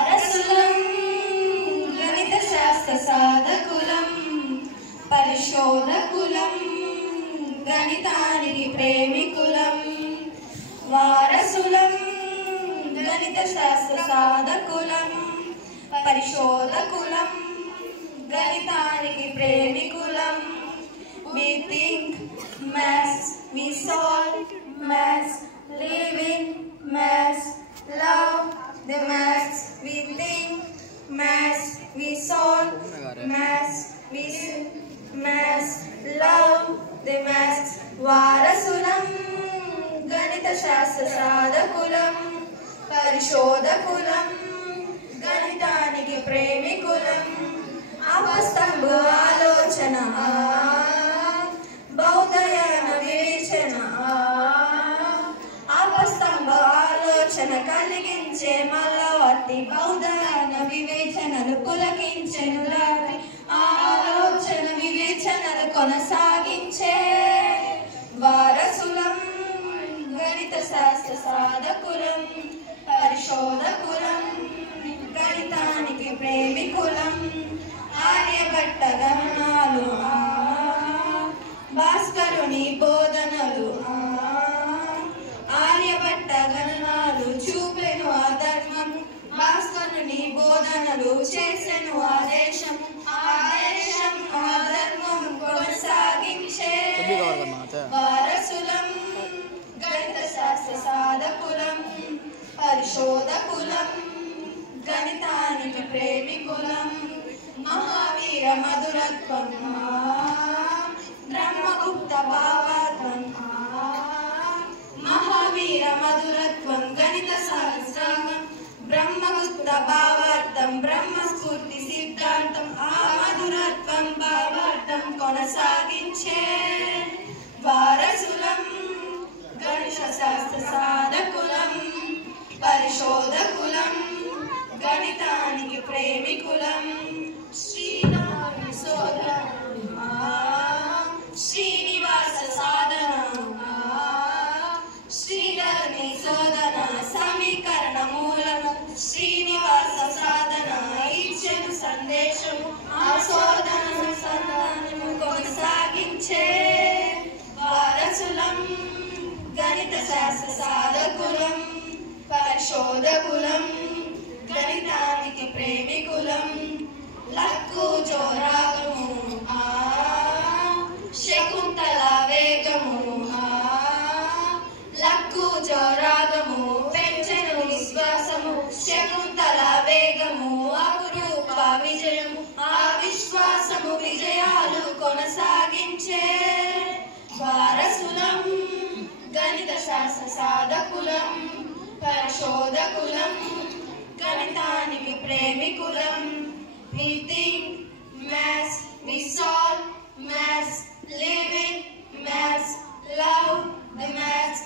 రసులం గణిత శాస్త్ర సాధకులం పరిశోధకులం గణితానికి ప్రేమికులం వారసులం గణిత శాస్త్ర సాధకులం పరిశోధకులం గణితానికి ప్రేమికులం. We think maths, we solve maths, live in maths, love the maths. We think maths, we solve maths, we maths, love the maths. వారసులం గణిత శాస్త్ర సాధకులం పరిశోధకులం గణితానికి ప్రేమికులం. అపస్తంభ ఆలోచన బౌద్ధయాన వివేచన అపస్తంభ ఆలోచన కలిగించే మల్లవర్తి బౌద్ధయాన వివేచనలు పులకించెను రాత్రి ఆలోచన వివేచనలు కొనసాగించే వారసులం గణిత శాస్త్ర సాధకులం పరిశోధకులం గణితానికి ప్రేమికులం. ఆర్యభట్ట గణనాలు భాస్కరుని బోధనలు ఆర్యభట్ట గణనాలు చూపెను అధర్మం భాస్కరుని బోధనలు చేసెను ఆదేశం ఆదేశం అధర్మం కొనసాగించే వారసులం గణిత శాస్త్ర సాధకులం పరిశోధకులం గణితానికి ప్రేమికులం. మహావీర మధురత్వం బ్రహ్మగుప్త భావాత్వం మహావీర మధురత్వం గణిత శాస్త్రం బ్రహ్మగుప్త భావార్థం బ్రహ్మస్ఫూర్తి సిద్ధాంతం ఆ మధురత్వం భావార్థం కొనసాగించే వారసులం గణిత శాస్త్ర సాధకులం పరిశోధకులం గణితానికి ప్రేమికులం. శ్రీరాముని సోదరం శ్రీనివాస సాధన శ్రీధరుని శోధన సమీకరణ మూలము శ్రీనివాస సాధన ఇచ్చెను సందేశము ఆ శోధనను సంధానము కొనసాగించే వారసులం గణిత శాస్త్ర సాధకులం పరిశోధకులం గణితానికి ప్రేమికులం. లక్కు జోరాగము శకుంతల వేగము లక్కు జోరాగము పెంచెను విశ్వాసము శకుంతల వేగము అపురూప విజయము ఆ విశ్వాసము విజయాలు కొనసాగించే వారసులం గణిత శాస్త్ర సాధకులం పరిశోధకులం గణితానికి ప్రేమికులం. We think maths, we solve maths, live in maths, love the maths.